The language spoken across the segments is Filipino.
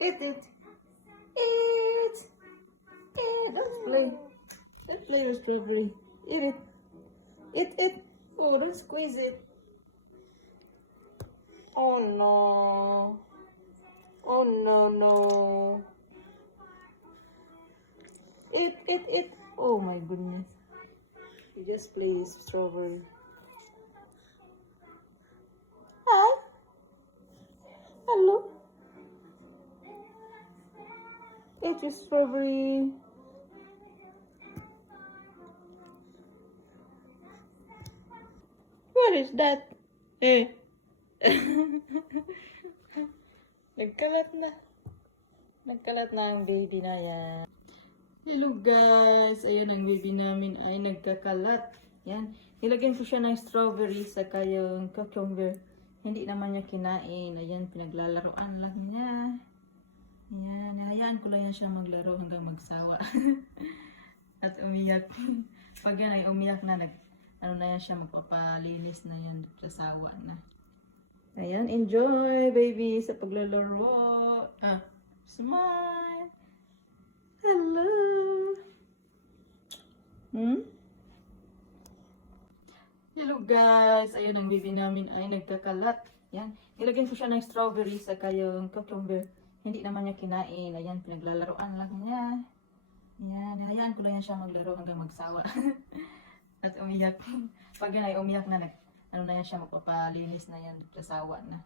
Eat it. Eat. Eat. Don't play. Don't play with strawberry. Eat it. Eat it. Oh, don't squeeze it. Oh no. Oh no, no. Eat, eat, eat. Oh my goodness. You just play strawberry. Eat your strawberry. What is that? Eh. Nagkalat na. Nagkalat na ang baby na yan. Hello guys! Ayun, ang baby namin ay nagkakalat. Yan. Nilagyan ko siya ng strawberry sa kayong cucumber. Hindi naman niya kinain. Ayan, pinaglalaroan lang niya. Ayan, hayaan ko lang yan siya maglaro hanggang magsawa. At umiyak. Pag yan ay umiyak na, nag, ano na yan siya, magpapalinis na yan sa sawa na. Ayan, enjoy baby sa paglalaro. Ah, smile. Hello. Hmm? Hello guys! Ayun, ang baby namin ay nagkakalat. Yan. Nilagyan ko siya ng strawberry sa kayong cucumber. Hindi naman niya kinain. Ayan, pinaglalaroan lang niya. Yan. Hayaan ko lang yan siya maglaro hanggang magsawa. At umiyak. Pag yan ay umiyak na, nag, ano na yan siya, magpapalinis na yan. Kasawa na.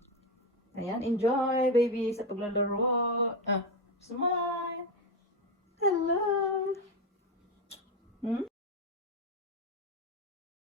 Ayan, enjoy baby sa paglalaro. Ah, smile. Hello. Hmm?